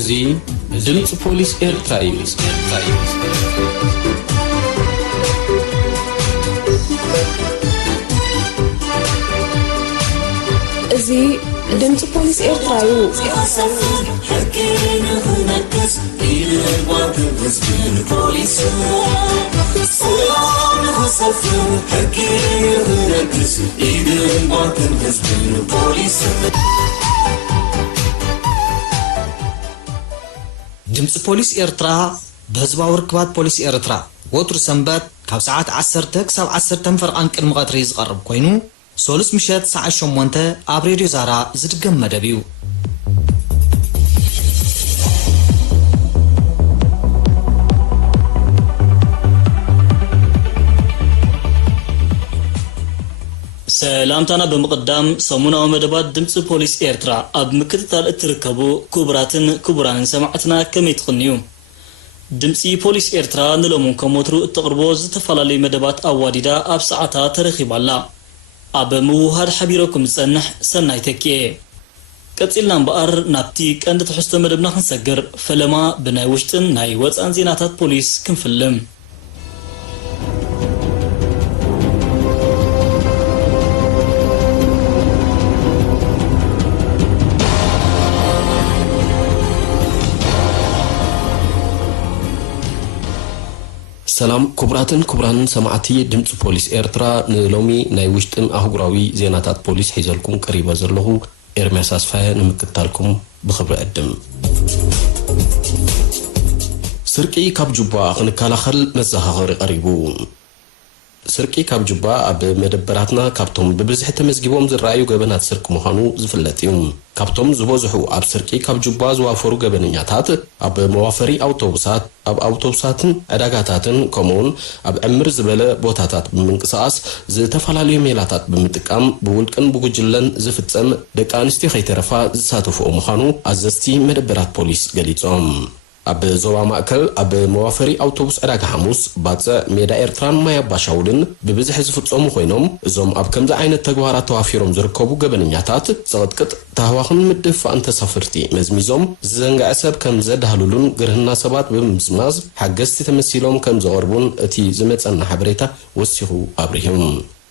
እዙይ ድምፂ ፖሊስ ኤርትራ እዩ። እዙይ ድምፂ ፖሊስ ኤርትራ እዩ። ድምፂ ፖሊስ ኤርትራ በህዝባዊ ርክባት ፖሊስ ኤርትራ ወትሩ ሰንበት ካብ ሰዓት 10 ክሳብ 10 ፈርቃን ቅድሚ ቀትሪ ዝቐርብ ኮይኑ ሶሉስ ምሸት ሰዓት 8 ኣብ ሬድዮ ዛራ ዝድገም መደብ እዩ። ሰላምታና በመقدام ሰሙናዊ መደባት ድምፂ ፖሊስ ኤርትራ ኣብ ምክትታል እትርከቡ ክቡራትን ክቡራንን ሰማዕትና ከመይ ትኽንዩ? ድምፂ ፖሊስ ኤርትራ ንሎሙን ከሞትሩ እትቕርቦ ዝተፈላለዩ መደባት ኣዋዲዳ ኣብ ሰዓታት ተረኺባላ። ኣብ ምውሃድ ሓቢረኩም ዝጸንሕ ሰናይ ተኪኤ ቀፂልና እምበኣር ናብቲ ቀንዲ ትሕዝቶ መደብና ክንሰግር ፈለማ ብናይ ውሽጥን ናይ ወፃን ዜናታት ፖሊስ ክንፍልም። ሰላም ክቡራትን ክቡራንን ሰማዕቲ ድምፂ ፖሊስ ኤርትራ ንሎሚ ናይ ውሽጥን ኣህጉራዊ ዜናታት ፖሊስ ሒዘልኩም ቀሪበ ዘለኹ ኤርምያስ ኣስፋየ ንምክትታልኩም ብኽብሪ ዕድም። ስርቂ ካብ ጁባ ክንከላኸል መዘኻኸሪ ቀሪቡ። ስርቂ ካብ ጁባ ኣብ መደበራትና ካብቶም ብብዝሒ ተመዝጊቦም ዝረኣዩ ገበናት ስርቂ ምዃኑ ዝፍለጥ እዩ። ካብቶም ዝበዝሑ ኣብ ስርቂ ካብ ጁባ ዝዋፈሩ ገበነኛታት ኣብ መዋፈሪ ኣውቶቡሳት ኣብ ኣውቶቡሳትን ዕዳጋታትን ከምኡውን ኣብ ዕምር ዝበለ ቦታታት ብምንቅስቓስ ዝተፈላለዩ ሜላታት ብምጥቃም ብውልቅን ብጉጅለን ዝፍጸም ደቂ ኣንስትዮ ከይተረፋ ዝሳተፍኦ ምዃኑ ኣዘዝቲ መደበራት ፖሊስ ገሊፆም። ኣብ ዞባ ማእከል ኣብ መዋፈሪ ኣውቶቡስ ዕዳጋ ሐሙስ ባፅዕ ሜዳ ኤርትራን ማይ ኣባሻውልን ብብዝሒ ዝፍጸሙ ኮይኖም እዞም ኣብ ከምዚ ዓይነት ተግባራት ተዋፊሮም ዝርከቡ ገበነኛታት ፀቕጥቅጥ ታህዋኽን ምድፍኣን ተሳፈርቲ መዝሚዞም ዝዘንግዐ ሰብ ከም ዘዳህሉሉን ግርህና ሰባት ብምዝማዝ ሓገዝቲ ተመሲሎም ከም ዘቕርቡን እቲ ዝመፀና ሓበሬታ ወሲኹ ኣብሪሁም።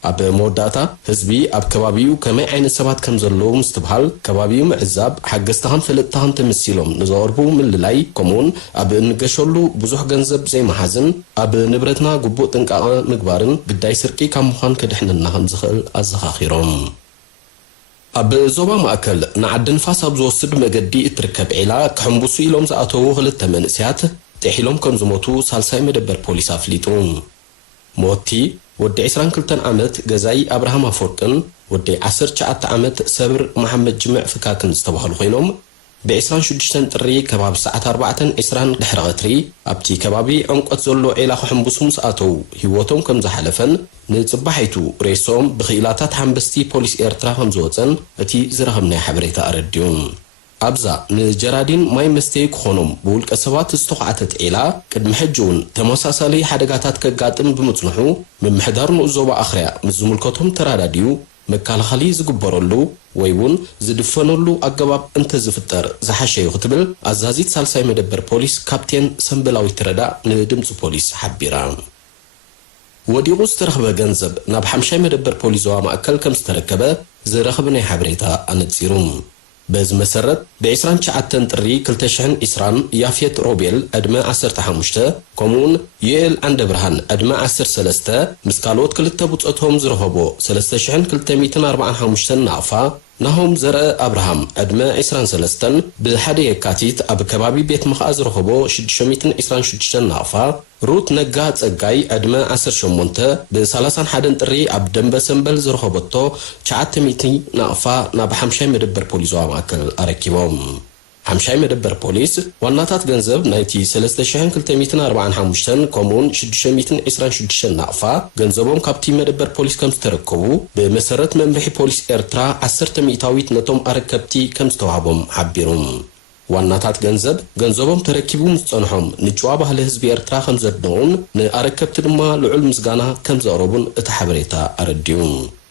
ኣብ መወዳእታ ህዝቢ ኣብ ከባቢው ከመይ ዓይነት ሰባት ከም ዘለዉ ምስትብሃል ከባቢው ምዕዛብ ሓገዝታን ፈለጥታን ተመሲሎም ንዘቕርቡ ምልላይ ከምኡውን ኣብ እንገሸሉ ብዙሕ ገንዘብ ዘይመሓዝን ኣብ ንብረትና ግቡእ ጥንቃቐ ምግባርን ግዳይ ስርቂ ካብ ምዃን ከድሕነና ከም ዝኽእል ኣዘኻኺሮም። ኣብ ዞባ ማእከል ንዓዲ ንፋስ ኣብ ዝወስድ መገዲ እትርከብ ዒላ ክሕምብሱ ኢሎም ዝኣተዉ ክልተ መንእስያት ጥሒሎም ከም ዝሞቱ ሳልሳይ መደበር ፖሊስ ኣፍሊጡ። ሞቲ ወዲ 22 ዓመት ገዛይ ኣብርሃም ኣፈወርቅን ወዲ 19 ዓመት ሰብር መሐመድ ጅምዕ ፍካክን ዝተባሃሉ ኮይኖም ብ26 ጥሪ ከባቢ ሰዓት 4:20 ድሕሪ ቀትሪ ኣብቲ ከባቢ ዕንቆት ዘሎ ዒላ ክሕምብሱ ምስ ኣተዉ ህይወቶም ከም ዝሓለፈን ንጽባሒቱ ሬሶም ብኽኢላታት ሓንበስቲ ፖሊስ ኤርትራ ከም ዝወፀን እቲ ዝረኸብናይ ሓበሬታ ኣረድዩ። ኣብዛ ንጀራዲን ማይ መስተይ ክኾኖም ብውልቀ ሰባት ዝተዃዓተት ዒላ ቅድሚ ሕጂ እውን ተመሳሳሊ ሓደጋታት ከጋጥም ብምጽንሑ ምምሕዳር ንዞባ ኣኽርያ ምስ ዝምልከቶም ተራዳድዩ መከላኸሊ ዝግበረሉ ወይ እውን ዝድፈነሉ ኣገባብ እንተዝፍጠር ዝሓሸዩ ክትብል ኣዛዚት ሳልሳይ መደበር ፖሊስ ካፕቴን ሰንበላዊት ትረዳእ ንድምፂ ፖሊስ ሓቢራ። ወዲቑ ዝተረኸበ ገንዘብ ናብ ሓምሻይ መደበር ፖሊስ ዞባ ማእከል ከም ዝተረከበ ዝረኸብናይ ሓበሬታ ኣነፂሩ። በዚ መሰረት ብ29 ጥሪ 2020 ያፌት ሮቤል ዕድመ 15 ከምኡውን ዩኤል ዓንደ ብርሃን ዕድመ 13 ምስ ካልኦት ክልተ ብፆቶም ዝረኸቦ 3245 ናቕፋ ናሆም ዘርአ ኣብርሃም ዕድመ 23 ብሓደ የካቲት ኣብ ከባቢ ቤት መኽኣ ዝረኸቦ 626 ናቕፋ ሩት ነጋ ጸጋይ ዕድመ 18 ብ31 ጥሪ ኣብ ደንበ ሰንበል ዝረኸበቶ 900 ናቕፋ ናብ ሓምሻይ መደበር ፖሊስ ዞባ ማእከል ኣረኪቦም። ሓምሻይ መደበር ፖሊስ ዋናታት ገንዘብ ናይቲ 3245 ከምኡውን 626 ናቕፋ ገንዘቦም ካብቲ መደበር ፖሊስ ከም ዝተረከቡ ብመሰረት መምርሒ ፖሊስ ኤርትራ 10 ሚእታዊት ነቶም ኣረከብቲ ከም ዝተዋህቦም ሓቢሩ። ዋናታት ገንዘቦም ተረኪቡ ምስ ጸንሖም ንጭዋ ባህሊ ህዝቢ ኤርትራ ከም ዘድነውን ንኣረከብቲ ድማ ልዑል ምስጋና ከም ዘቕረቡን እቲ ሓበሬታ ኣረድዩ።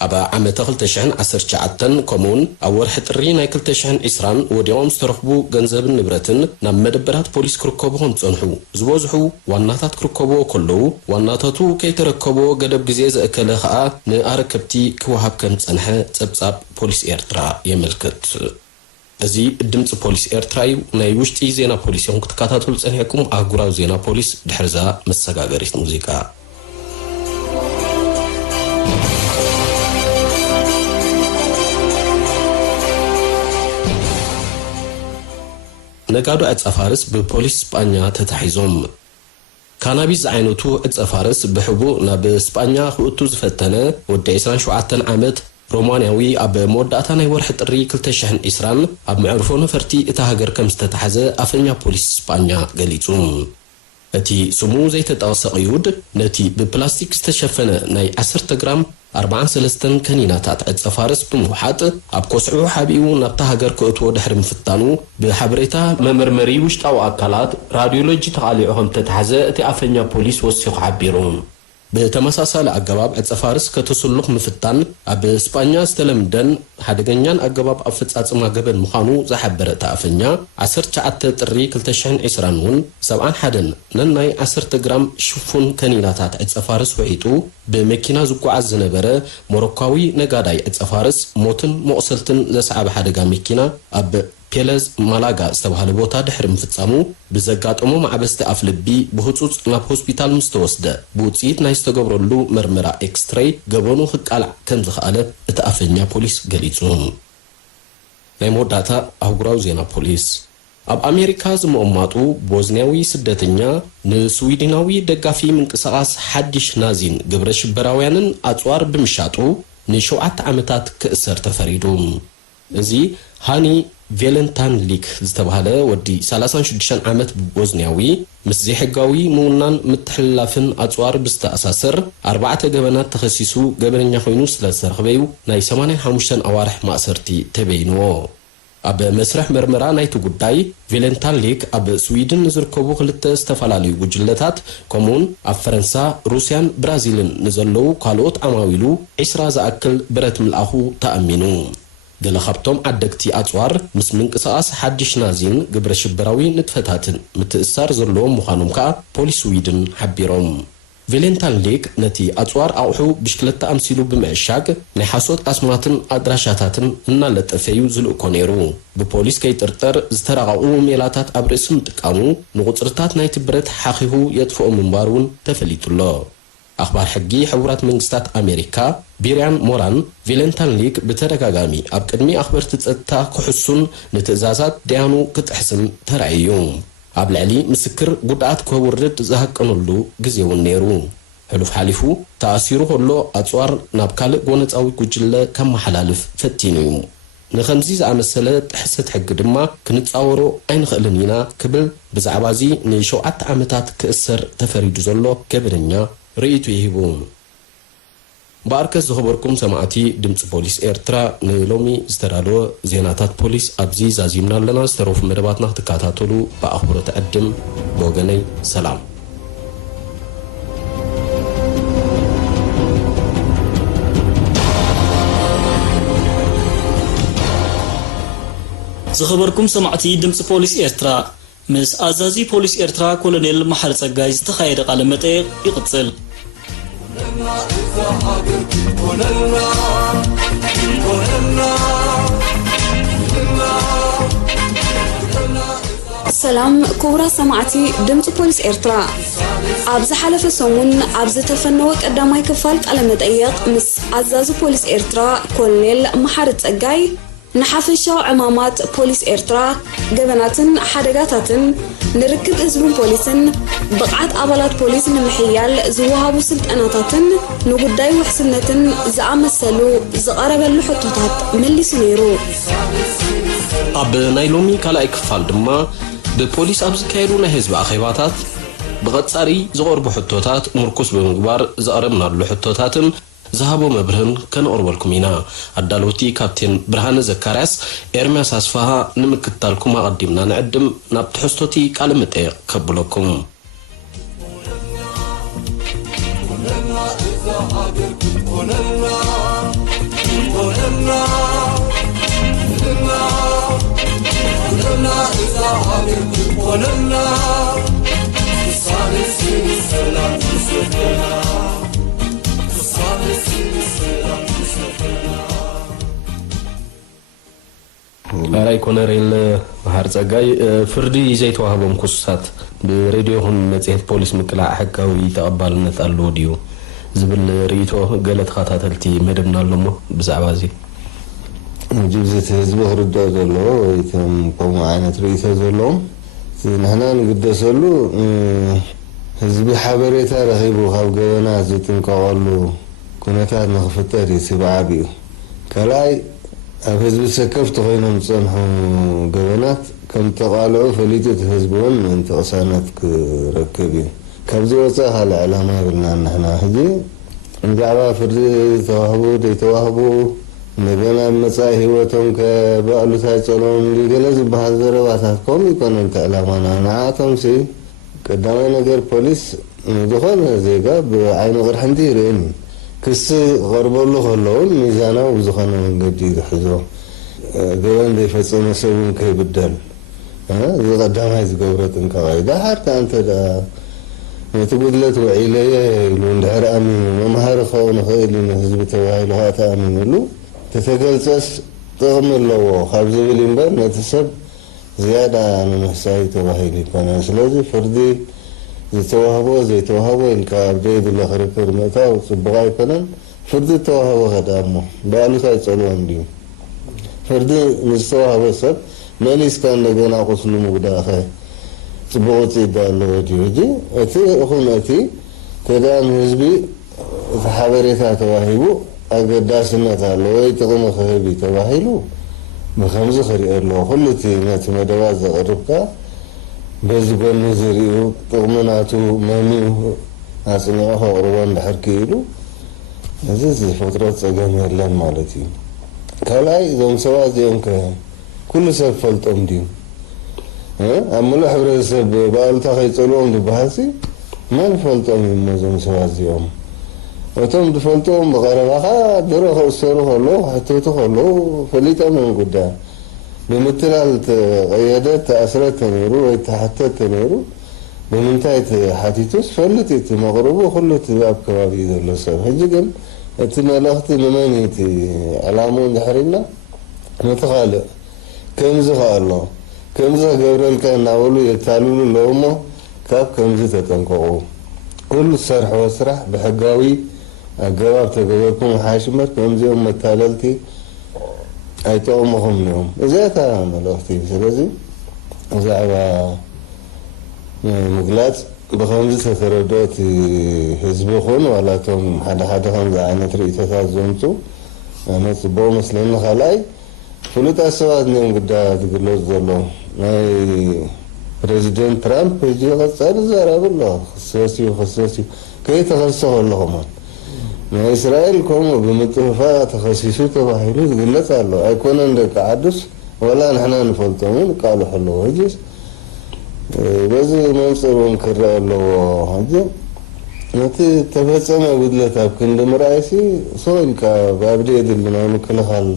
أبا عام تخلتشحن 19 كومون أور حتري ناي كلتشحن إسران وديوم استرخبو جنزب النبرتن نم مدبرات بوليس كركبهم تصنحو زوزحو واناتات كركبو كله واناتاتو كي تركبو قدب جزيز أكلها نأركبتي كوهاب كم تصنحه تبصاب بوليس إيرترا يملكت أزي الدمت بوليس إيرتراي نايوشتي زينا بوليس يوم كتكاتاتو لصنحكم أغراو زينا بوليس دحرزا مساقاقريت موزيكا نقادو أتسافارس ببوليس اسبانيا تتحيزوم كانابيز عينوتو أتسافارس بحبو ناب اسبانيا خؤتو زفتنا ودي إسران شوعاتن عامت رومانياوي أب موداتانا يورح تري كلتشحن إسران أب معرفون فرتي إتهاجر كم ستتحزة أفنيا بوليس اسبانيا قليتون أتي سمو زي تتأوسق يود نتي ببلاستيك استشفنا ناي 10 جرام 43 كنيناتات أتسافارس بموحات أب كوسعو حابيو نبتهاجر كؤتو دحر مفتانو بحبريتا ممرمري وشتاو أكالات راديولوجي تغاليعهم تتحزة أتي أفنيا بوليس وسيق عبيرون بتمساسل أجواب أتسافارس كتسلق مفتان أب إسبانيا استلمدن حدقنيان أجواب أفتات ما قبل مخانو زحبر تأفنيا 10 تري كلتشحن إسرانون 7 حدن نناي 10 جرام شوفون كنيناتات أتسافارس وعيتو بمكينا زقو عزنبرة موروكاوي نقاداي أتسافارس موتن مؤصلتن زسعب حدقا مكينا أب بيلز مالاغا استبهال بوتا دحر مفتسامو بزقات مع بست أفلبي بهتصوص ناب هوسبيتال مستوسده بوتسيت نايستقبرلو مرمرا اكستري قبونو خقالع كم زخالة اتأفنيا بوليس قليتون نايمو داتا أهقراو زينا بوليس أب أمريكا زمؤماتو بوزنياوي سدتنيا نسويديناوي دقافي من قصاص حدش نازين قبرش براويانن أطوار بمشاتو نشوعات عمتات كأسر تفريدون زي هاني فالنتان ليك زتبهاله ودي 36 عامت بوزنياوي مس زي حقاوي مونان متحلافن أطوار بستأساسر 4 جبنات تخصيصو جبنيا خوينو سلسرخبيو ناي 85 أوارح مأسرتي تبينو أب مسرح مرمرا نايتو قداي فالنتان ليك أب سويدن نزركبو خلطة استفالالي وجلتات كومون أب فرنسا روسيان برازيلن نزلو كالوت عماويلو 10 زأكل برت ملأخو تأمينو قال خبطهم عدكتي أطوار مس من قصاص حدش نازين قبر شبراوي نتفتاتن متأثار زرلوم مخانوم كا بوليس سويدن حبيروم فالنتان ليك نتي أطوار أوحو بشكلة أمثيلو بمعشاق نحاسوت أسماتن أدراشاتاتن نالت أفيو زلو كونيرو ببوليس كي ترتر زترغاو ميلاتات أبرسم تقامو نغطرتات نايت برد حاقيهو يدفعو منبارون تفليتو الله أخبار حقي حورات منغستات أمريكا بيريان موران فالنتان ليك بترقاقامي أبقدمي أخبار تتأتا كحسون نتزازات ديانو كتحسن ترعيوم أبلعلي مسكر قدعات كورد زهق أنولو قزيون نيرو حلوف حالفو تأثيرو هلو أطوار نابكال قونت أوي كجلة كم حلالف فتينيو نخمزيز عمسالة تحسد حق دما كنتاورو أين خلنينا كبل بزعبازي نشوعات عمتات كأسر تفريد زلو كبرنيا رأيتو يهبون باركز زخبركم سمعتي دمت بوليس إيرترا نلومي استرالو زيناتات بوليس أبزي زازيمنا لنا استروف مرباتنا تكاتاتولو بأخبر تقدم بوغني سلام زخبركم سمعتي دمت بوليس إيرترا مس أزازي بوليس إيرترا كولونيل محل سقايز تخير قال متى يقتل سلام كورا سمعتي دمت بوليس إيرترا أبز حلف سومون أبز تفنوك قدامي كفالت على مدقيق مس أزازو بوليس إيرترا كولونيل محل سقاي نحافشوا عمامات بوليس إيرترا جبناتن حرقاتن نركب إزبون بوليسن بقعات أبلات بوليس نمحيال زوهابو سلطاناتن نقداي وحسنتن زعمسلو زقرب اللحطوطات ملي سنيرو أب نايلومي كالا إكفال دما ببوليس أبز كايرو نهزب أخيباتات بغتصاري زغربو حطوطات مركوس بمقبار زقربنا اللحطوطاتن زهابو مبرهن كان أوربالكم هنا الدالوتي كابتن برهان زكارياس إرمياس أصفها نمكتالكم أقدمنا نعدم نبتحستوتي كالمتي قبلكم راي كونريل مهار ጸጋይ ፍርዲ ዘይተዋህቦም ኩሳት ብሬድዮ ይኹን መጽሔት ፖሊስ ምቅላዕ ሕጋዊ ተቐባልነት ኣለዎ ድዩ ዝብል ርእይቶ ገለ ተኸታተልቲ መደብና ኣሎሞ ብዛዕባ እዚ ጅብዘት ህዝቢ ክርዳእ ዘለዎ ወይ ከምኡ ዓይነት ርእይቶ ዘለዎም ንሕና ንግደሰሉ ህዝቢ ሓበሬታ ረኺቡ ካብ ገበና ዝጥንቀቐሉ ኩነታት ንኽፍጠር ይስብዓብ እዩ ካልኣይ ኣብ ህዝቢ ሰከፍቲ ኮይኖም ዝፀንሑ ገበናት ከም ተቓልዑ ፈሊጡ እቲ ህዝቢ እውን ምእንቲ ቅሳነት ክረክብ እዩ ካብዚ ወፃኢ ካልእ ዕላማ የብልና ንሕና ሕጂ ብዛዕባ ፍርዲ ተዋህቡ ዘይተዋህቡ እንደገና መጻኢ ሂወቶም ከበኣሉታይ ፀልኦም ገለ ዝበሃል ዘረባታት ከምኡ ይኮነ እቲ ዕላማና ንዓኣቶምሲ ቀዳማይ ነገር ፖሊስ ዝኾነ ዜጋ ብዓይኒ ቅርሕንቲ ይርእን ክስ ቀርበሉ ከለውን ሚዛናዊ ብዝኾነ መንገዲ ዝሕዞ ገበን ዘይፈፀመ ሰብ እውን ከይብደል እዚ ቀዳማይ ዝገብሮ ጥንቃቐ እዩ ዳሓርታ እንተ ነቲ ጉድለት ውዒለየ ኢሉ እንድሕር ኣሚኑ መምሃሪ ክኸውን ይኽእል ንህዝቢ ተባሂሉ ከዓ ተኣሚኑሉ ተተገልፀስ ጥቕሚ ኣለዎ ካብ ዝብል እምበር ነቲ ሰብ ዝያዳ ንምሕሳይ ተባሂሉ ይኮነ ስለዚ ፍርዲ ዝተዋህቦ ዘይተዋህቦ ኢልካ ኣብ ዘይድለ ክርክር ምእታው ፅቡቕ ኣይኮነን ፍርዲ ተዋህቦ ኸዳ እሞ በኣሉታይ ፀልዎም ድዩ ፍርዲ ንዝተዋህቦ ሰብ መሊስካ እንደገና ቁስሉ ምጉዳእ ኸ ፅቡቕ ውፅኢት ኣለዎ ድዩ ሕጂ እቲ እኹን እቲ ተዳ ንህዝቢ እቲ ሓበሬታ ተዋሂቡ ኣገዳስነት ኣለዎ ወይ ጥቕሚ ክህብ ተባሂሉ ብከምዚ ክሪኦ ኣለዎ ኩሉ እቲ ነቲ መደባት ዘቕርብካ በዚ ጎኒ ዝርኡ ጥቕምናቱ መሚኡ ኣፅኒዑ ከቕርቦ እንድሕር ክኢሉ እዚ ዝፈጥሮ ፀገም የለን ማለት እዩ ካልኣይ እዞም ሰባት እዚኦም ከ ኩሉ ሰብ ፈልጦም ድዩ ኣብ ሙሉእ ሕብረተሰብ በኣሉታ ከይፀልዎም ዝበሃልሲ መን ፈልጦም እዩ እዞም ሰባት እዚኦም እቶም ዝፈልጦም ብቐረባኻ ድሮ ክእሰሩ ከለዉ ክሕተቱ ከለዉ ፈሊጦም እዮም ጉዳይ ብምትላል ተቐየደት ተኣስረት ተነይሩ ወይ ተሓተት ተነይሩ ብምንታይ ተሓቲቱስ ፈልጥ እቲ መቕረቡ ኩሉ እቲ ኣብ ከባቢ ዘሎ ሰብ ሕጂ ግን እቲ መልእኽቲ ንመን እቲ ዕላምኡ እንድሕሪና ነቲ ካልእ ከምዚ ከ ኣሎ ከምዚ ክገብረልካ እናበሉ የታልሉ ኣለዉ እሞ ካብ ከምዚ ተጠንቀቑ ኩሉ ዝሰርሕዎ ስራሕ ብሕጋዊ ኣገባብ ተገበርኩም ሓይሽ እምበር ከምዚኦም መታለልቲ ኣይጠቕሙኹም እዮም እዚኣታ መልእኽቲ ስለዚ ብዛዕባ ምግላፅ ብከምዚ ተተረድኦ እቲ ህዝቢ ኹን ዋላቶም ሓደ ሓደ ከምዚ ዓይነት ርእቶታት ዘምፁ ኣነ ፅቡቕ መስለኒ ካልኣይ ፍሉጣት ሰባት እኒኦም ጉዳያት ዝግለፁ ዘለዉ ናይ ፕሬዚደንት ትራምፕ ሕጂ ቀፃሊ ዘረብ ኣሎ ክሰስ እዩ ክሰስ እዩ ከይተኸሶ ከለኹምን ናይ እስራኤል ከምኡ ብምጥፍፋእ ተኸሲሱ ተባሂሉ ዝግለፅ ኣሎ ኣይኮነን ደቂ ዓዱስ ወላ ንሕና ንፈልጦም ንቃልሑ ኣለዎ ሕጂስ በዚ መንፅር እውን ክረአ ኣለዎ ሕጂ ነቲ ተፈፀመ ጉድለት ኣብ ክንዲ ምርኣይሲ ሰኢልካ ብኣብዲ የድሊ ናይ ምክልኻል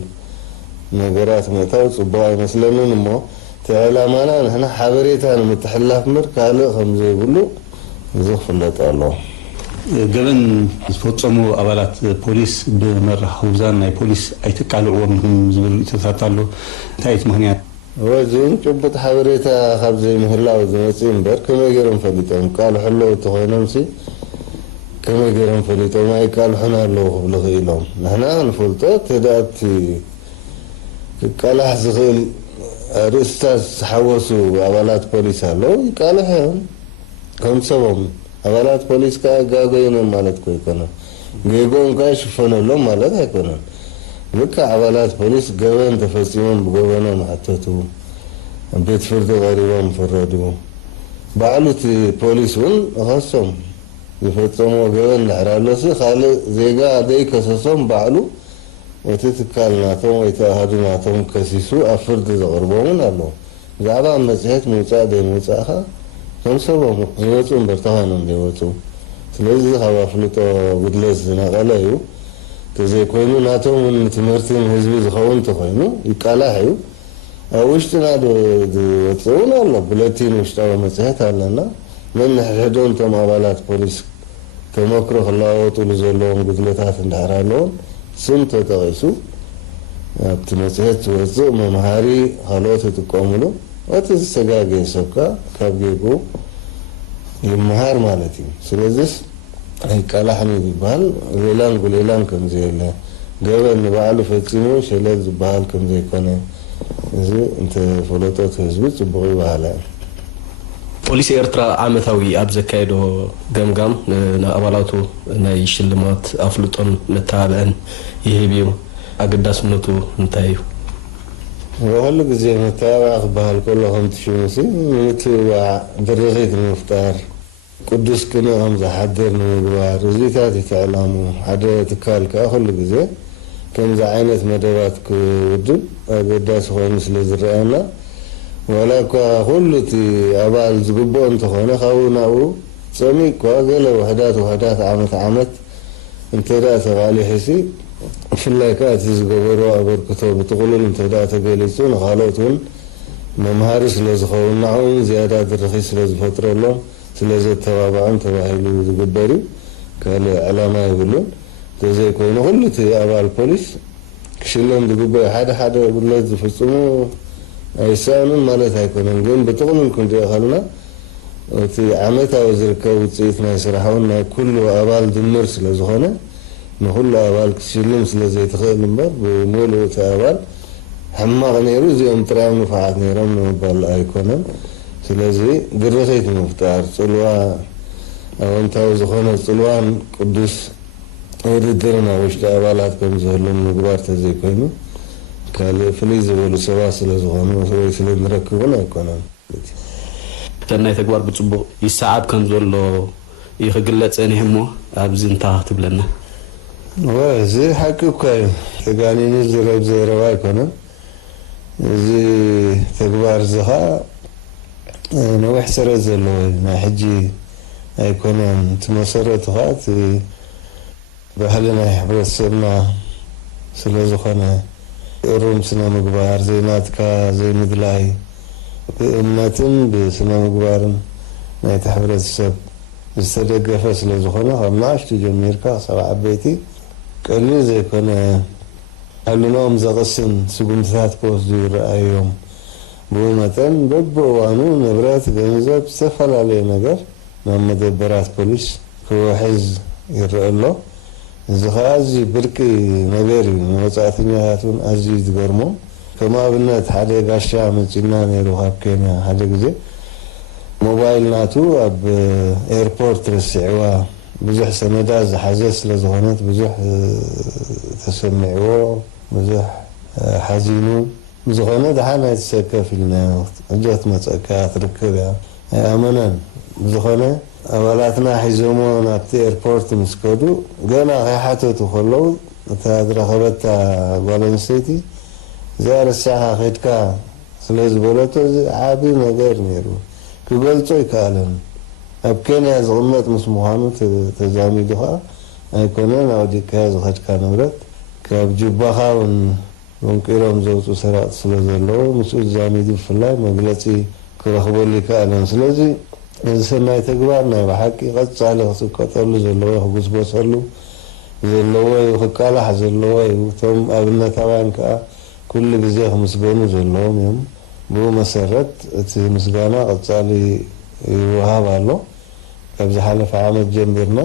ነገራት ምእታው ፅቡቕ ኣይመስለንን እሞ እቲ ዕላማና ንሕና ሓበሬታ ንምትሕላፍ እምበር ካልእ ከምዘይብሉ እዚ ክፍለጥ ኣለዎ ገበን ዝፈፀሙ ኣባላት ፖሊስ ብመራሒ ውዛን ናይ ፖሊስ ኣይተቃልዕዎም ዝብል ርእቶታት ኣሎ እንታይ እቲ ምክንያት ወዝን ጭቡጥ ሓበሬታ ካብ ዘይምህላው ዝመፅእ እምበር ከመይ ገይሮም ፈሊጦም ቃልሑ ኣለዉ እቲ ኮይኖምሲ ከመይ ገይሮም ፈሊጦም ኣይቃልሑን ኣለዉ ክብሉ ክኢሎም ንሕና ክንፈልጦ ተዳእቲ ክቃላሕ ዝኽእል ርእስታት ዝሓወሱ ኣባላት ፖሊስ ኣለዉ ይቃልሑ እዮም ከም ሰቦም ኣባላት ፖሊስ ከዓ ጋጎይኖም ማለት ኮ ይኮነን ጌጎም ከዓ ይሽፈነሎም ማለት ኣይኮነን ልክዕ ኣባላት ፖሊስ ገበን ተፈፂሞም ብገበኖም ሓተቱ ቤት ፍርዲ ቀሪቦም ፍረዱ ባዕሉ እቲ ፖሊስ እውን እኸሶም ዝፈፀሞ ገበን ድሕሪ ኣሎሲ ካልእ ዜጋ ዘይከሰሶም ባዕሉ እቲ ትካል ናቶም ወይ ተኣሃዱ ናቶም ከሲሱ ኣብ ፍርዲ ዘቕርቦምን ኣለዎ ብዛዕባ መፅሄት ምውፃእ ዘይምውፃእኻ ከም ሰቦም ይወፁ እምበር ተኾይኖም ዘይወፁ ስለዚ ካብ ኣፍልጦ ጉድለት ዝነቐለ እዩ ተዘይኮይኑ ናቶም ትምህርትን ህዝቢ ዝኸውን ተኮይኑ ይቃላሕ እዩ ኣብ ውሽጥና ወፅውን ኣሎ ብለቲን ውሽጣዊ መፅሄት ኣለና ነንሕድሕዶም እቶም ኣባላት ፖሊስ ተመክሮ ክለዋወጥሉ ዘለዎም ጉድለታት እንድሕር ኣለዎም ስም ተጠቂሱ ኣብቲ መፅሄት ዝወፅእ መምሃሪ ካልኦት ይጥቀሙሉ እቲ ዝተጋገየ ሰብካ ካብ ጌጉ ይመሃር ማለት እዩ ስለዚስ ኣይቃላሕኒ ዝበሃል ሌላን ጉሌላን ከምዘየለ ገበን ንባዕሉ ፈፂሙ ሸለት ዝበሃል ከምዘይኮነ እዚ እንተፈለጦት ህዝቢ ፅቡቅ ይበሃላ ፖሊስ ኤርትራ ዓመታዊ ኣብ ዘካየዶ ገምጋም ንኣባላቱ ናይ ሽልማት ኣፍልጦን መተባብዕን ይህብ እዩ ኣገዳስነቱ እንታይ እዩ ኩሉ ግዜ መተባብዕ ክበሃል ከሎ ከምቲ ሽሙ ንምትብባዕ ድርኺት ንምፍጣር ቅዱስ ቅነ ከም ዝሓድር ንምግባር እዚታት ይተዕላሙ ሓደ ትካል ከዓ ኩሉ ግዜ ከምዚ ዓይነት መደባት ክውድብ ኣገዳሲ ኮይኑ ስለ ዝረአየና ወላ እኳ ኩሉ እቲ ኣባል ዝግብኦ እንተኾነ ካብኡ ናብኡ ፀሚቅ እኳ ገለ ውሕዳት ዓመት እንተዳ ተባሊሒሲ ብፍላይ ከዓ እቲ ዝገበሮ ኣበርክቶ ብጥቕሉል እንተዳ ተገሊፁ ንካልኦት እውን መምሃሪ ስለ ዝኸውን ንዕኡን ዝያዳ ድርኺት ስለ ዝፈጥረሎም ስለ ዘተባብዖም ተባሂሉ ዝግበር እዩ ካልእ ዕላማ ይብሉን ተዘይኮይኑ ኩሉ እቲ ኣባል ፖሊስ ክሽለም ዝግበኦ ሓደ ጉድለት ዝፍፅሙ ኣይሰኣኑን ማለት ኣይኮነን ግን ብጥቕሉል ክንሪኦ ከለና እቲ ዓመታዊ ዝርከብ ውፅኢት ናይ ስራሕ እውን ናይ ኩሉ ኣባል ድምር ስለ ዝኾነ ንኩሉ ኣባል ክሽልም ስለ ዘይትኽእል እምበር ብምሉእ እቲ ኣባል ሕማቕ ነይሩ እዚኦም ጥራዮም ንፉዓት ነይሮም ንምባል ኣይኮነን ስለዚ ድርኺት ንምፍጣር ፅልዋ ኣወንታዊ ዝኾነ ፅልዋን ቅዱስ ውድድርን ኣብ ውሽጢ ኣባላት ከም ዝህሉ ምግባር ተዘይኮይኑ ካልእ ፍልይ ዝበሉ ሰባት ስለ ዝኾኑ ወይ ስለ ንረክቡን ኣይኮነን ተናይ ተግባር ብፅቡቅ ይሰዓብ ከም ዘሎ ይክግለፅ ኒህ እሞ ኣብዚ እንታ ትብለና እዚ ሓቂ እኳ እዩ ተጋኒኑ ዝረብ ዘይረባ ኣይኮነን እዚ ተግባር እዚ ከዓ ነዊሕ ሰረት ዘለዎ ናይ ሕጂ ኣይኮነን እቲ መሰረቱ ከዓ እቲ ባህሊ ናይ ሕብረተሰብና ስለ ዝኾነ እሩም ስነ ምግባር ዘይናትካ ዘይምድላይ ብእምነትን ብስነ ምግባርን ናይቲ ሕብረተሰብ ዝተደገፈ ስለ ዝኾነ ካብ ንኣሽቱ ጀሚርካ ክሳብ ዓበይቲ ቀሊል ዘይኮነ ኣሉኖኦም ዘቕስን ስጉምትታት ክወስዱ ይረኣዮም ብኡ መጠን በብእዋኑ ንብረት ገንዘብ ዝተፈላለየ ነገር ናብ መደበራት ፖሊስ ክውሕዝ ይረአ ኣሎ እዚ ከዓ ኣዝዩ ብርቂ ነገር እዩ ንወፃእተኛታት እውን ኣዝዩ ዝገርሞም ከም ኣብነት ሓደ ጋሻ መፂና ነይሩ ካብ ኬንያ ሓደ ግዜ ሞባይል ናቱ ኣብ ኤርፖርት ረሲዕዋ ብዙሕ ሰነዳት ዝሓዘት ስለ ዝኾነት ብዙሕ ተሰሚዕዎ ብዙሕ ሓዚኑ ዝኾነ ድሓን ኣይትሰከፍ ኢልናዮ ሕጂ ክትመፀካ ትርከብ እያ ኣይኣመነን ዝኾነ ኣባላትና ሒዞሞ ናብቲ ኤርፖርት ምስ ከዱ ገና ከይሓተቱ ከለዉ እታ ዝረኸበታ ጓል ኣንስተይቲ እዚኣ ረሲዕካ ከድካ ስለ ዝበለቶ እዚ ዓብዪ ነገር ነይሩ ክገልፆ ይከኣለን ኣብ ኬንያ ዝቕመጥ ምስ ምዃኑ ተዛሚዱ ከዓ ኣይኮነን ኣውዲቅካዮ ዝኸድካ ንብረት ካብ ጅባኻ እውን ወንቂሮም ዘውፁ ሰራቅቲ ስለ ዘለዎ ምስኡ ተዛሚዱ ብፍላይ መግለፂ ክረኽበሉ ይከኣለን ስለዚ እዚ ሰናይ ተግባር ናይ ብሓቂ ቀፃሊ ክስቀጠሉ ዘለዎ ክጉስበሰሉ ዘለዎ እዩ ክቃላሕ ዘለዎ እዩ እቶም ኣብነታውያን ከዓ ኩሉ ግዜ ክምስገኑ ዘለዎም እዮም ብኡ መሰረት እቲ ምስጋና ቀፃሊ ይወሃብ ኣሎ ካብ ዝሓለፈ ዓመት ጀሚርና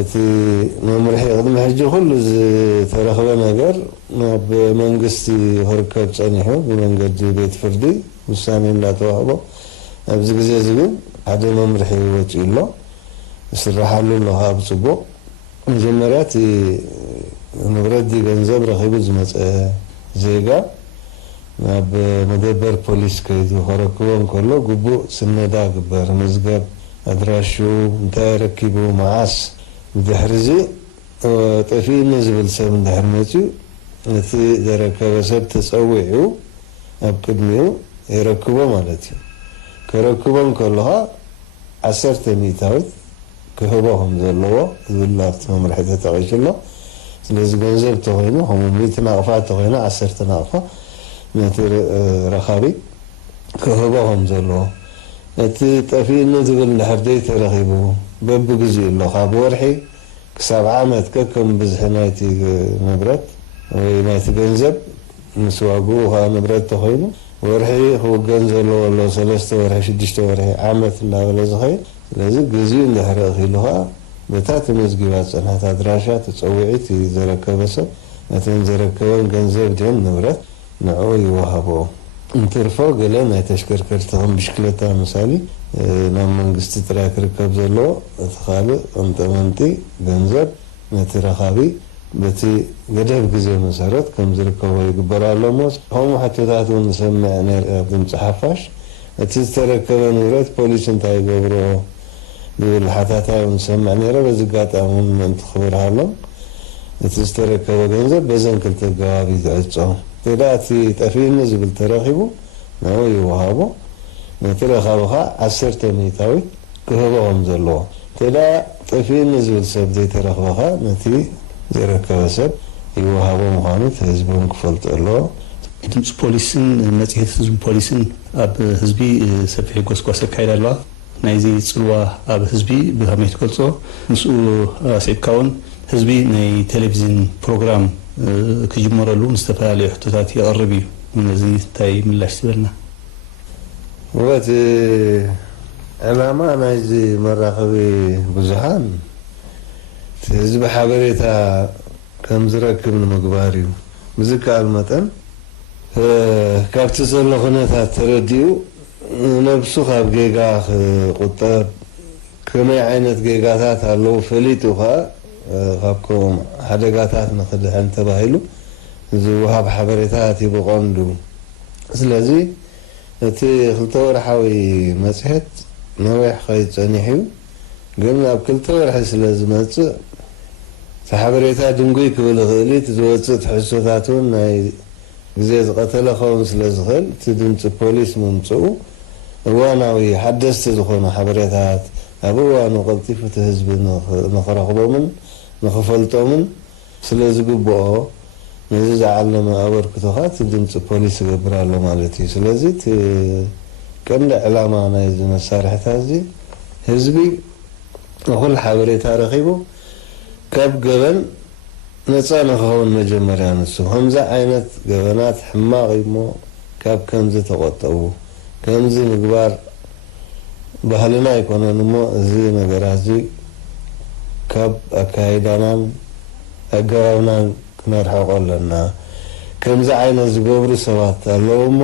እቲ መምርሒ ቅድሚ ሕጂ ኩሉ ዝተረኸበ ነገር ናብ መንግስቲ ክርከብ ፀኒሑ ብመንገዲ ቤት ፍርዲ ውሳኔ እንዳተዋህቦ ኣብዚ ግዜ እዚ ግን ሓደ መምርሒ ወፂኡ ኣሎ ዝስራሓሉ ኣሎ ከዓ ብፅቡቅ መጀመርያ እቲ ንብረት ገንዘብ ረኺቡ ዝመፀ ዜጋ ናብ መደበር ፖሊስ ከይዱ ክረክቦም ከሎ ግቡእ ስነዳ ግበር መዝገብ ኣድራሹ እንታይ ረኪቡ መዓስ ብድሕሪዚ ጠፊእኒ ዝብል ሰብ እንድሕር መፅኡ እቲ ዘረከበ ሰብ ተፀዊዑ ኣብ ቅድሚኡ ይረክቦ ማለት እዩ ክረክቦም ከለካ 10 ሚእታዊት ክህቦ ከም ዘለዎ ዝብል ኣብቲ መምርሒ ተጠቒሱ ኣሎ ስለዚህ ገንዘብ ተኮይኑ ከምኡ 100 ናቕፋ ተኮይኑ 10 ናቕፋ ነቲ ረኻቢ ክህቦ ከም ዘለዎ እቲ ጠፊእኒ ዝብል ድሕር ደይ ተረኺቡ በብግዚኡ ኣሎ ካብ ወርሒ ክሳብ ዓመት ከከም ብዝሒ ናይቲ ንብረት ወይ ናይቲ ገንዘብ ምስ ዋግኡ ከዓ ንብረት ተኮይኑ ወርሒ ክውገን ዘለዎ ኣሎ 3 ወርሒ 6 ወርሒ ዓመት እናበለ ዝኸይድ ስለዚ ግዚኡ እንድሕር እኺሉ ከዓ በታ ተመዝጊባ ፀንሐት ኣድራሻ ተፀዊዒት ዝረከበ ሰብ ነተን ዝረከበን ገንዘብ ድን ንብረት ንዕኡ ይወሃቦ እንትርፎ ገለ ናይ ተሽከርከርቲ ከም ብሽክለታ ምሳሌ ናብ መንግስቲ ጥራይ ክርከብ ዘለዎ እቲ ካልእ ቅምጠመንጢ ገንዘብ ነቲ ረኻቢ በቲ ገደብ ግዜ መሰረት ከም ዝርከቦ ይግበር ኣሎሞ ከምኡ ሕቶታት እውን ንሰምዕ ኣብ ድምፂ ሓፋሽ እቲ ዝተረከበ ንብረት ፖሊስ እንታይ ይገብሮ ዝብል ሓታታ እውን ሰምዕ ነይረ በዚ ኣጋጣሚ እውን ምእንቲ ክብርሃሎም እቲ ዝተረከበ ገንዘብ በዘን ክልተ ገባቢ ዝዕፆ ተዳ እቲ ጠፊእኒ ዝብል ተረኺቡ ንዑ ይወሃቦ ነቲ ረኻቢ ከዓ 10 ሚእታዊት ክህቦ ከም ዘለዎ ተዳ ጠፊእኒ ዝብል ሰብ ዘይተረኽበ ከዓ ነቲ ዝረከበ ሰብ ይወሃቦ ምዃኑ እቲ ህዝቢ እውን ክፈልጦ ኣለዎ ድምፂ ፖሊስን መፅሄት ህዝቢ ፖሊስን ኣብ ህዝቢ ሰፊሕ ጎስጓስ ኣካይድ ኣለዋ ናይዚ ፅልዋ ኣብ ህዝቢ ብከመይ ትገልፆ ምስኡ ኣስዒብካ እውን ህዝቢ ናይ ቴሌቭዥን ፕሮግራም ክጅመረሉ ዝተፈላለዩ ሕቶታት የቕርብ እዩ ነዚ እንታይ ምላሽ ትበልና ወት ዕላማ ናይዚ መራኸቢ ብዙሓን ህዝቢ ሓበሬታ ከም ዝረክብ ንምግባር እዩ ብዝከኣል መጠን ካብቲ ዘሎ ኩነታት ተረዲኡ ነብሱ ካብ ጌጋ ክቁጠብ ከመይ ዓይነት ጌጋታት ኣለዉ ፈሊጡ ከዓ ካብቶም ሓደጋታት ንክድሕን ተባሂሉ ዝወሃብ ሓበሬታት ይብቐንዱ ስለዚ እቲ 2 ወርሓዊ መፅሄት ነዊሕ ከይድ ፀኒሑ እዩ ግን ኣብ 2 ወርሒ ስለ ዝመፅእ እቲ ሓበሬታ ድንጉይ ክብል ይኽእል እቲ ዝወፅእ ትሕዝቶታት እውን ናይ ግዜ ዝቐተለ ክኸውን ስለ ዝኽእል እቲ ድምፂ ፖሊስ ምምፅኡ እዋናዊ ሓደስቲ ዝኾኑ ሓበሬታት ኣብ እዋኑ ቀልጢፉ እቲ ህዝቢ ንኽረኽቦምን ንኽፈልጦምን ስለ ዝግብኦ ነዚ ዝዓለመ ኣበርክቶ ከዓ እቲ ድምፂ ፖሊስ ይገብር ኣሎ ማለት እዩ ስለዚ እቲ ቀንዲ ዕላማ ናይዚ መሳርሕታት እዚ ህዝቢ እኹል ሓበሬታ ረኺቡ ካብ ገበን ነፃ ንክኸውን መጀመርያ ንሱ ከምዚ ዓይነት ገበናት ሕማቕ እሞ ካብ ከምዚ ተቆጠቡ ከምዚ ምግባር ባህልና ኣይኮነን እሞ እዚ ነገራት እዚ ካብ ኣካይዳናን ኣገባብናን ክንርሕቆ ኣለና ከምዚ ዓይነት ዝገብሩ ሰባት ኣለዉ እሞ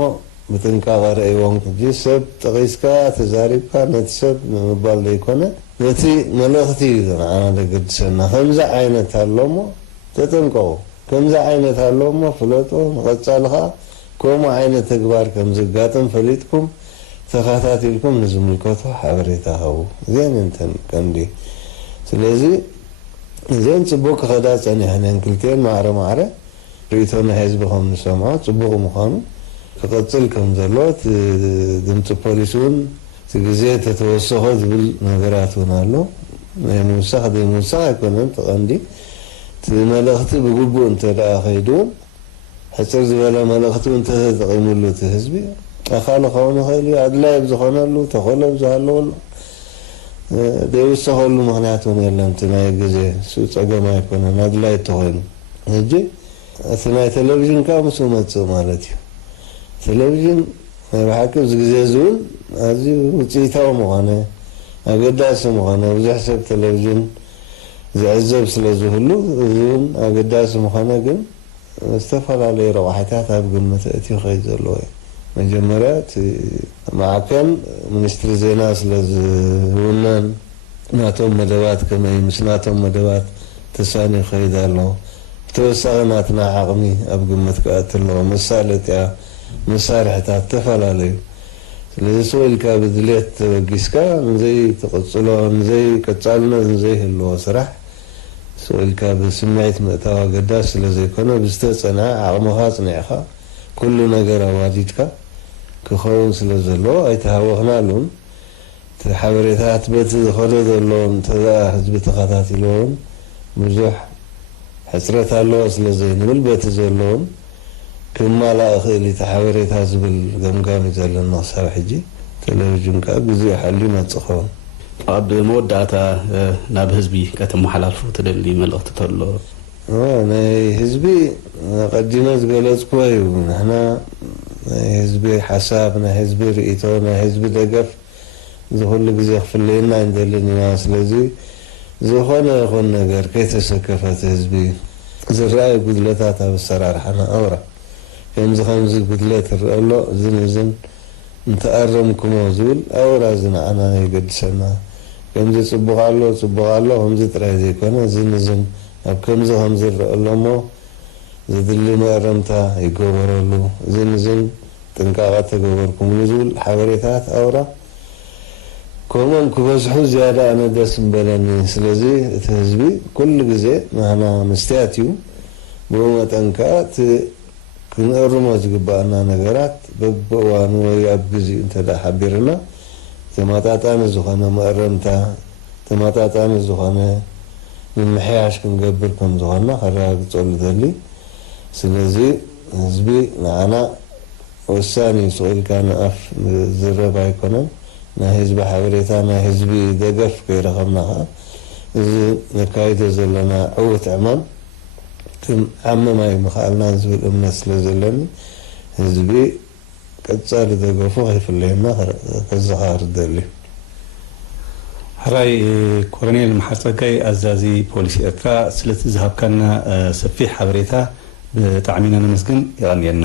ብጥንቃቐ ረእይዎም ሕጂ ሰብ ጠቒስካ ተዛሪብካ ነቲ ሰብ ንምባል ዘይኮነ ነቲ መልእኽቲ እዩ ንዓና ዘገድሰና ከምዚ ዓይነት ኣሎ እሞ ተጠንቀቑ ከምዚ ዓይነት ኣሎ እሞ ፍለጦ ንቐፃሊ ከዓ ከምኡ ዓይነት ተግባር ከም ዝጋጥም ፈሊጥኩም ተኸታቲልኩም ንዝምልከቶ ሓበሬታ ሃቡ እዚአን እንተን ቀንዲ ስለዚ እዚአን ፅቡቅ ክኸዳ ፀኒሐን ክልቲአን ማዕረ ማዕረ ርእቶ ናይ ህዝቢ ከም ንሰምዖ ፅቡቅ ምዃኑ ክቐፅል ከም ዘሎ ድምፂ ፖሊስ እውን እቲ ግዜ ተተወሰኾ ዝብል ነገራት እውን ኣሎ ናይ ምውሳኽ ዘይምውሳኽ ኣይኮነን ተቐንዲ እቲ መልእኽቲ ብግቡእ እንተደኣ ከይዱ ሕፅር ዝበለ መልእኽቲ እንተተጠቒሙሉ እቲ ህዝቢ ኣኻሊ ክኸውን ይኽእል እዩ ኣድላይ ብዝኾነሉ ተኸሎ ብዝሃለወሉ ዘይውሰኸሉ ምክንያት እውን የለን እቲ ናይ ግዜ እሱ ፀገም ኣይኮነን ኣድላይ እንተኮይኑ ሕጂ እቲ ናይ ቴሌቭዥን ከዓ ምስኡ መፅእ ማለት እዩ ቴሌቭዥን ናይ ብሓቂ እዚ ግዜ እዚ እውን ኣዝዩ ውፅኢታዊ ምኾነ ኣገዳሲ ምኾነ ብዙሕ ሰብ ቴሌቭዥን ዝዕዘብ ስለ ዝህሉ እዚ እውን ኣገዳሲ ምኾነ ግን ዝተፈላለዩ ረቑሒታት ኣብ ግምት ኣትዩ ከይድ ዘለዎ እዩ መጀመርያ እቲ ማዕከን ሚኒስትሪ ዜና ስለ ዝውነን ናቶም መደባት ከመይ ምስ ናቶም መደባት ተሳኒ ይኸይድ ኣሎ ብተወሳኺ ናትና ዓቕሚ ኣብ ግምት ክኣት ኣለዎ መሳለጥያ መሳርሕታት ተፈላለዩ ስለዚ ሰውኢልካ ብድሌት ተበጊስካ ንዘይ ተቕፅሎ ንዘይ ቀፃልነት ንዘይህልዎ ስራሕ ሰውኢልካ ብስምዒት ምእታዊ ኣገዳሲ ስለ ዘይኮነ ብዝተፀንዐ ዓቕምኻ ፅኒዕኻ ኩሉ ነገር ኣዋዲድካ ክኸውን ስለ ዘለዎ ኣይተሃወኽናሉን እቲ ሓበሬታት በቲ ዝኸዶ ዘለዎም እንተኣ ህዝቢ ተኸታቲልዎን ብዙሕ ሕፅረት ኣለዎ ስለዘይንብል በቲ ዘለዎም ክማላእ ክእል ተሓበሬታ ዝብል ገምጋም ዘለና ክሳብ ሕጂ ቴሌቭዥን ከዓ ግዜ ሓልዩ መፅኸውን ኣብ መወዳእታ ናብ ህዝቢ ከተመሓላልፉ ትደሊ መልእኽቲ ተሎ ናይ ህዝቢ ቀዲመ ዝገለፅክዎ እዩ ንሕና ናይ ህዝቢ ሓሳብ ናይ ህዝቢ ርእቶ ናይ ህዝቢ ደገፍ ዝኩሉ ግዜ ክፍለየና ይንደልን ኢና ስለዚ ዝኾነ ይኹን ነገር ከይተሰከፈት ህዝቢ ዝረኣዩ ጉድለታት ኣብ ኣሰራርሓና ኣውራ ከምዚ ጉድለት ይርአ ኣሎ እዝን እንተኣረምኩሞ ዝብል ኣውራ ዝንዓና የገድሰና ከምዚ ፅቡቕ ኣሎ ከምዚ ጥራይ ዘይኮነ እዝን ኣብ ከምዚ ይርአ ኣሎ እሞ ዘድሊ መእረምታ ይገበረሉ እዝን ጥንቃቐ ተገበርኩምሉ ዝብል ሓበሬታት ኣውራ ከምኦም ክበዝሑ ዝያዳ ኣነ ደስ ምበለኒ ስለዚ እቲ ህዝቢ ኩሉ ግዜ ንሕና መስትያት እዩ ብኡ መጠን ከዓ ክንእርሞ ዝግባአና ነገራት በብእዋኑ ወይ ኣብ ግዚኡ እንተዳ ሓቢርና ተመጣጣኒ ዝኾነ መእረምታ ተመጣጣኒ ዝኾነ ምምሕያሽ ክንገብር ከም ዝኾንና ከረጋግፀሉ ደሊ ስለዚ ህዝቢ ንዓና ወሳኒ ስቑኢልካ ንኣፍ ዝረብ ኣይኮነን ናይ ህዝቢ ሓበሬታ ናይ ህዝቢ ደገፍ ከይረኸብና ከዓ እዚ ነካይዶ ዘለና ዕውት ዕማም ዓመማይ ምኽኣልና ዝብል እምነት ስለ ዘለኒ ህዝቢ ቀፃሊ ደገፉ ከይፍለየና ከዘኻኽር ደሊ ሕራይ ኮሎኔል መሓር ፀጋይ ኣዛዚ ፖሊስ ኤርትራ ስለቲ ዝሃብካና ሰፊሕ ሓበሬታ ብጣዕሚ ኢና ነመስግን ይቐኒየና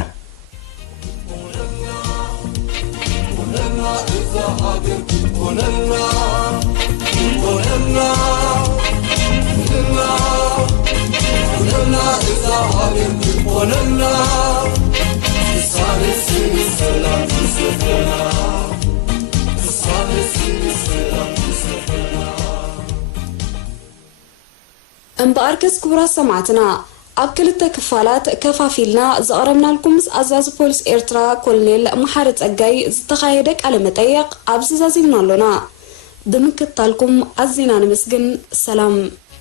እምበኣርከስ ክቡራት ሰማዕትና ኣብ ክልተ ክፋላት ከፋፊልና ዘቕረብናልኩም ምስ ኣዛዚ ፖሊስ ኤርትራ ኮሎኔል መሓር ፀጋይ ዝተኻየደ ቃለ መጠይቕ ኣብዚ ዛዚምና ኣሎና ብምክትታልኩም ኣዝና ንመስግን ሰላም